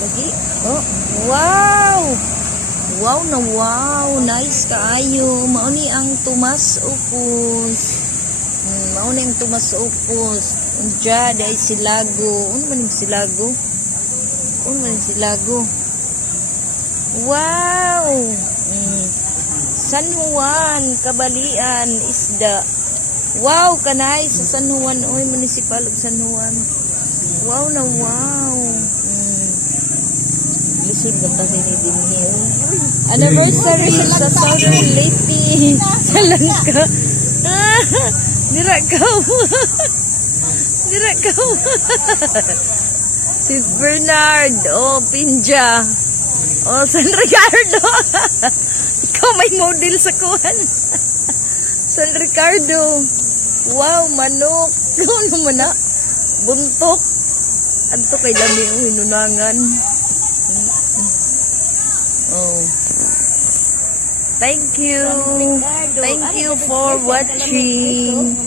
Lagi. Oh, wow! Wow na wow! Nice kaayo. Mao ni ang tumas upos. Mao ni ang tumas upos. Unja day silago. Ano man yung silago? Ano man yung silago? Wow! San Juan, Kabalian, isda. Wow, kanay sa San Juan. Oy, municipal of San Juan. Wow na wow. Lisod ka pa din here. Anniversary sa Southern Leyte. Sa Langka. Nirakaw. Nirakaw. Si Bernard. Oh, Pinja. Oh, San Ricardo. Ikaw may model sa kuhan. San Ricardo. Wow, manok. Ano naman na? Buntok. Adto kay dami ang hinunangan. Oh. Thank you. Thank you for watching.